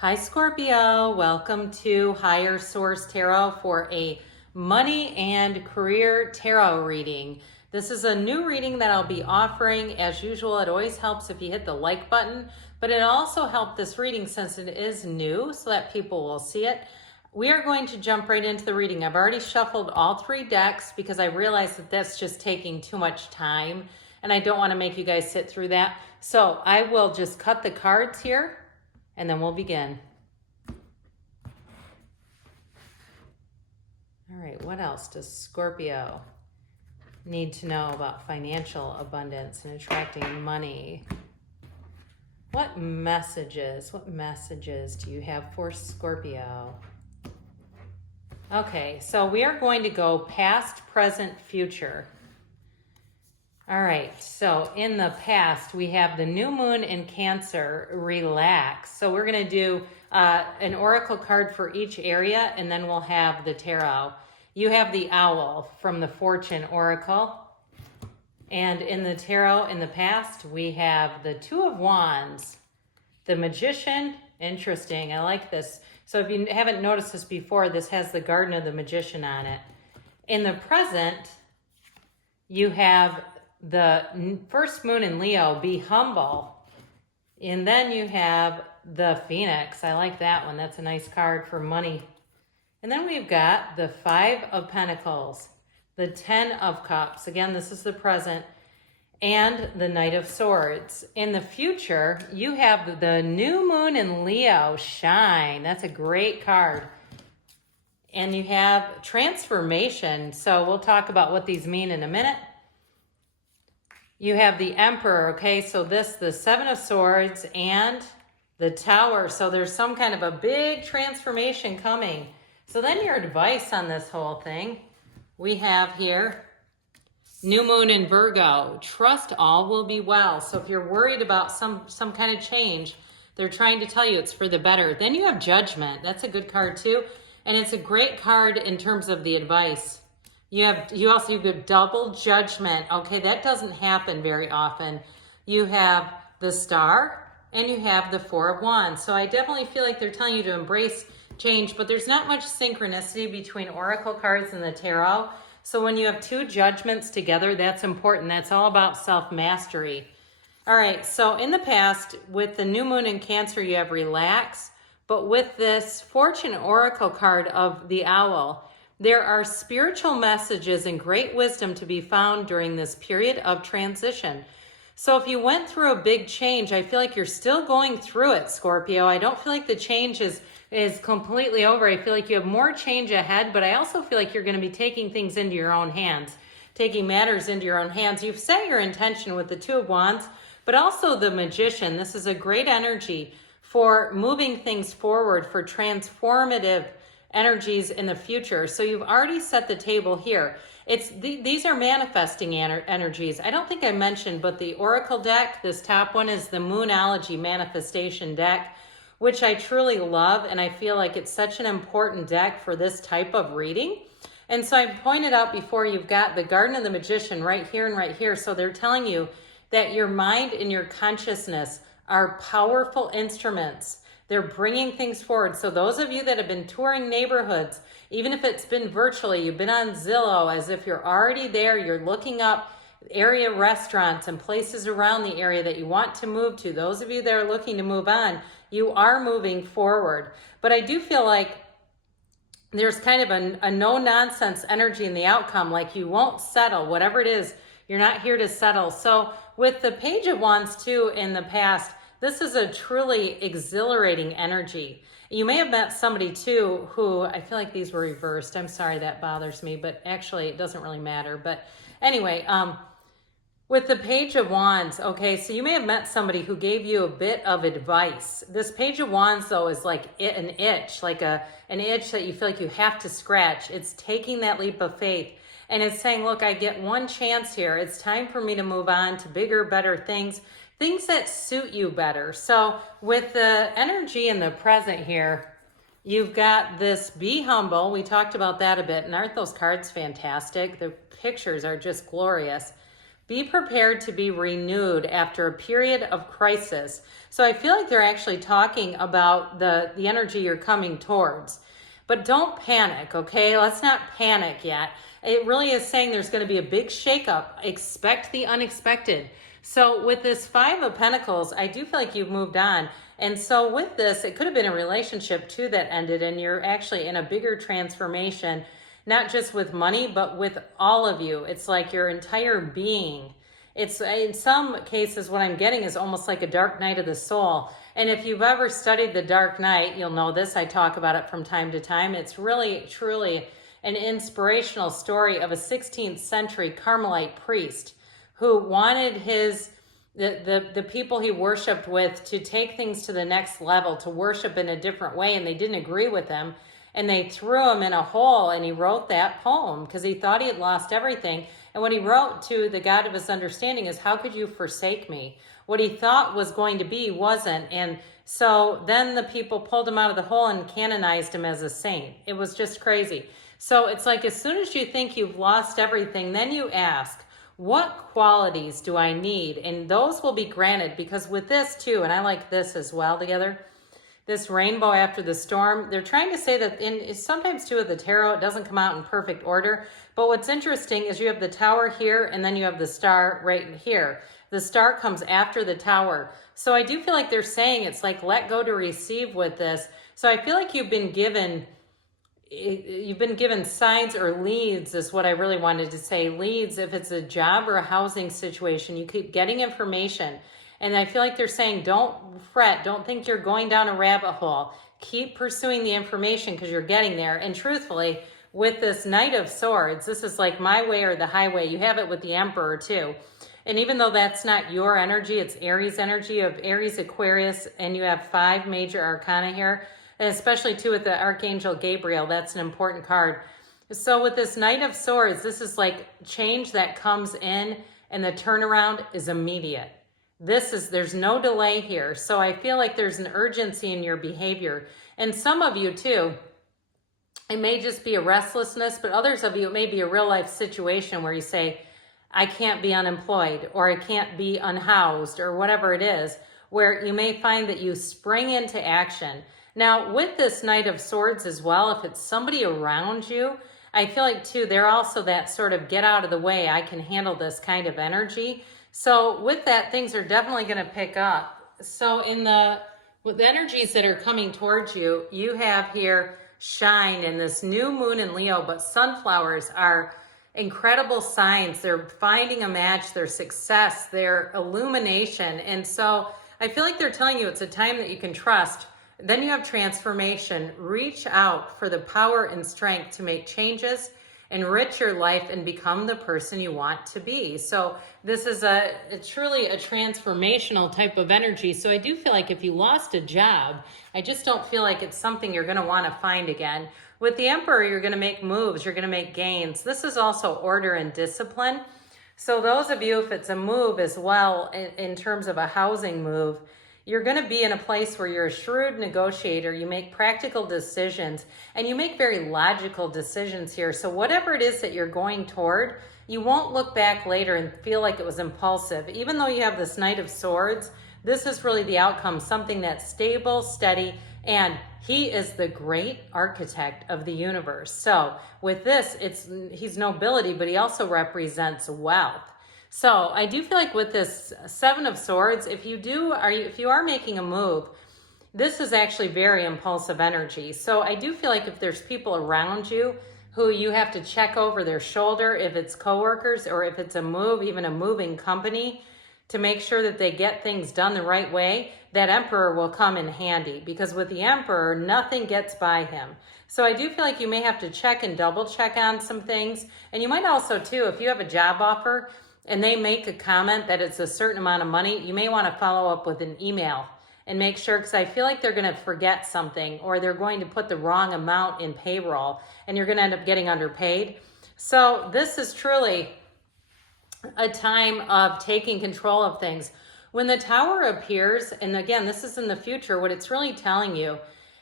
Hi Scorpio, welcome to Higher Source Tarot for a money and career tarot reading. This is a new reading that I'll be offering. As usual, it always helps if you hit the like button, but it also helped this reading since it is new so that people will see it. We are going to jump right into the reading. I've already shuffled all three decks because I realized that that's just taking too much time and I don't want to make you guys sit through that. So I will just cut the cards here and then we'll begin. All right, what else does Scorpio need to know about financial abundance and attracting money? What messages do you have for Scorpio? Okay, so we are going to go past, present, future. All right, so in the past, we have the new moon in Cancer, relax. So we're going to do an oracle card for each area, and then we'll have the tarot. You have the owl from the fortune oracle. And in the tarot in the past, we have the Two of Wands, the Magician. Interesting, I like this. So if you haven't noticed this before, this has the Garden of the Magician on it. In the present, you have the first moon in Leo, be humble. And then you have the Phoenix. I like that one. That's a nice card for money. And then we've got the Five of Pentacles, the Ten of Cups. Again, this is the present. And the Knight of Swords. In the future, you have the new moon in Leo, shine. That's a great card. And you have transformation. So we'll talk about what these mean in a minute. You have the Emperor, okay? So this, the Seven of Swords and the Tower. So there's some kind of a big transformation coming. So then your advice on this whole thing, we have here, new moon in Virgo, trust all will be well. So if you're worried about some kind of change, they're trying to tell you it's for the better. Then you have Judgment. That's a good card too. And it's a great card in terms of the advice. You also have double judgment. Okay, that doesn't happen very often. You have the Star and you have the Four of Wands. So I definitely feel like they're telling you to embrace change, but there's not much synchronicity between oracle cards and the tarot. So when you have two judgments together, that's important. That's all about self-mastery. All right, so in the past, with the new moon in Cancer, you have relax. But with this fortune oracle card of the owl, there are spiritual messages and great wisdom to be found during this period of transition. So if you went through a big change, I feel like you're still going through it, Scorpio. I don't feel like the change is completely over. I feel like you have more change ahead, but I also feel like you're going to be taking things into your own hands, taking matters into your own hands. You've set your intention with the Two of Wands, but also the Magician. This is a great energy for moving things forward, for transformative energies in the future. So you've already set the table here. These are manifesting energies. I don't think I mentioned, but the Oracle deck, this top one, is the Moonology Manifestation deck, which I truly love, and I feel like it's such an important deck for this type of reading. And so I pointed out before, you've got the Garden of the Magician right here and right here. So they're telling you that your mind and your consciousness are powerful instruments. They're bringing things forward. So those of you that have been touring neighborhoods, even if it's been virtually, you've been on Zillow as if you're already there, you're looking up area restaurants and places around the area that you want to move to. Those of you that are looking to move on, you are moving forward. But I do feel like there's kind of a no-nonsense energy in the outcome, like you won't settle, whatever it is, you're not here to settle. So with the Page of Wands too in the past, this is a truly exhilarating energy. You may have met somebody too who, I feel like these were reversed. I'm sorry, that bothers me, but actually it doesn't really matter. But anyway, with the Page of Wands, okay, so you may have met somebody who gave you a bit of advice. This Page of Wands, though, is like an itch, like an itch that you feel like you have to scratch. It's taking that leap of faith, and it's saying, look, I get one chance here. It's time for me to move on to bigger, better things that suit you better. So with the energy in the present here, you've got this be humble. We talked about that a bit, and aren't those cards fantastic? The pictures are just glorious. Be prepared to be renewed after a period of crisis. So I feel like they're actually talking about the energy you're coming towards. But don't panic, okay? Let's not panic yet. It really is saying there's going to be a big shakeup. Expect the unexpected. So with this Five of Pentacles, I do feel like you've moved on. And so with this, it could have been a relationship too that ended, and you're actually in a bigger transformation, not just with money, but with all of you. It's like your entire being. It's in some cases, what I'm getting is almost like a dark night of the soul. And if you've ever studied the Dark Night, you'll know this. I talk about it from time to time. It's really, truly an inspirational story of a 16th century Carmelite priest who wanted the people he worshiped with to take things to the next level, to worship in a different way, and they didn't agree with him. And they threw him in a hole, and he wrote that poem because he thought he had lost everything. And what he wrote to the God of his understanding is, how could you forsake me? What he thought was going to be wasn't. And so then the people pulled him out of the hole and canonized him as a saint. It was just crazy. So it's like, as soon as you think you've lost everything, then you ask, what qualities do I need? And those will be granted, because with this too, and I like this as well together, this rainbow after the storm, they're trying to say that sometimes too with the tarot, it doesn't come out in perfect order. But what's interesting is you have the tower here, and then you have the star right here. The star comes after the tower. So I do feel like they're saying it's like, let go to receive with this. So I feel like you've been given signs or leads, is what I really wanted to say. Leads, if it's a job or a housing situation, you keep getting information. And I feel like they're saying, don't fret. Don't think you're going down a rabbit hole. Keep pursuing the information because you're getting there. And truthfully, with this Knight of Swords, this is like my way or the highway. You have it with the Emperor too. And even though that's not your energy, it's Aries energy. You have Aries, Aquarius, and you have 5 major arcana here. And especially too with the Archangel Gabriel, that's an important card. So with this Knight of Swords, this is like change that comes in, and the turnaround is immediate. There's no delay here. So I feel like there's an urgency in your behavior. And some of you too, it may just be a restlessness, but others of you, it may be a real life situation where you say, I can't be unemployed, or I can't be unhoused, or whatever it is, where you may find that you spring into action. Now, with this Knight of Swords as well, if it's somebody around you, I feel like too, they're also that sort of get out of the way, I can handle this kind of energy. So with that, things are definitely going to pick up. So with the energies that are coming towards you, you have here shine and this new moon in Leo, but sunflowers are incredible signs. They're finding a match, their success, their illumination. And so I feel like they're telling you it's a time that you can trust. Then you have transformation. Reach out for the power and strength to make changes, enrich your life, and become the person you want to be. So this is truly a transformational type of energy. So I do feel like if you lost a job, I just don't feel like it's something you're going to want to find again. With the Emperor, you're going to make moves, you're going to make gains. This is also order and discipline. So those of you, if it's a move as well, in terms of a housing move, you're going to be in a place where you're a shrewd negotiator. You make practical decisions, and you make very logical decisions here. So whatever it is that you're going toward, you won't look back later and feel like it was impulsive. Even though you have this Knight of Swords, this is really the outcome, something that's stable, steady, and he is the great architect of the universe. So with this, he's nobility, but he also represents wealth. So I do feel like with this Seven of Swords, if you are making a move, this is actually very impulsive energy. So I do feel like if there's people around you who you have to check over their shoulder, if it's coworkers or if it's a move, even a moving company, to make sure that they get things done the right way, that Emperor will come in handy, because with the Emperor, nothing gets by him. So I do feel like you may have to check and double check on some things. And you might also too, if you have a job offer and they make a comment that it's a certain amount of money, you may want to follow up with an email and make sure, because I feel like they're going to forget something, or they're going to put the wrong amount in payroll and you're going to end up getting underpaid. So this is truly a time of taking control of things. When the Tower appears, and again, this is in the future, what it's really telling you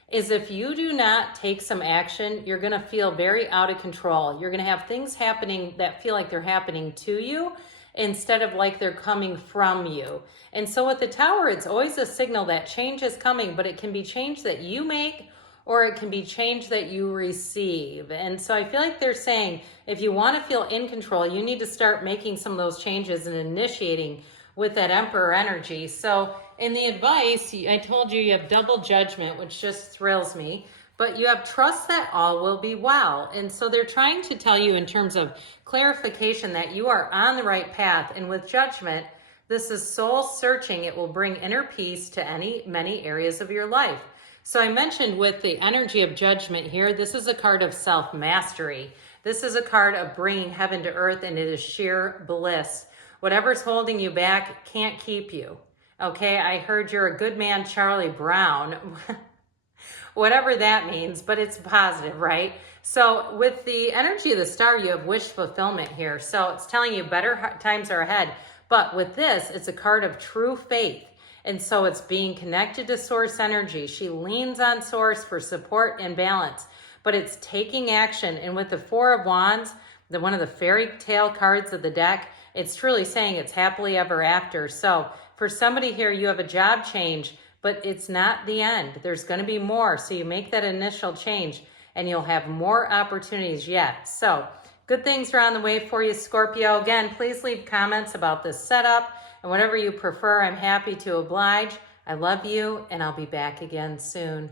is if you do not take some action, you're going to feel very out of control. You're going to have things happening that feel like they're happening to you, instead of like they're coming from you. And so with the Tower, it's always a signal that change is coming, but it can be change that you make or it can be change that you receive. And so I feel like they're saying, if you want to feel in control, you need to start making some of those changes and initiating with that Emperor energy. So in the advice, I told you have double judgment, which just thrills me, but you have trust that all will be well. And so they're trying to tell you in terms of clarification that you are on the right path. And with judgment, this is soul searching. It will bring inner peace to many areas of your life. So I mentioned with the energy of judgment here, this is a card of self-mastery. This is a card of bringing heaven to earth, and it is sheer bliss. Whatever's holding you back can't keep you. Okay, I heard you're a good man, Charlie Brown. Whatever that means, but it's positive, right? So with the energy of the star, you have wish fulfillment here. So it's telling you better times are ahead. But with this, it's a card of true faith. And so it's being connected to source energy. She leans on source for support and balance, but it's taking action. And with the Four of Wands, one of the fairy tale cards of the deck, it's truly saying it's happily ever after. So for somebody here, you have a job change, but it's not the end. There's going to be more. So you make that initial change and you'll have more opportunities yet. So good things are on the way for you, Scorpio. Again, please leave comments about this setup. And whatever you prefer, I'm happy to oblige. I love you, and I'll be back again soon.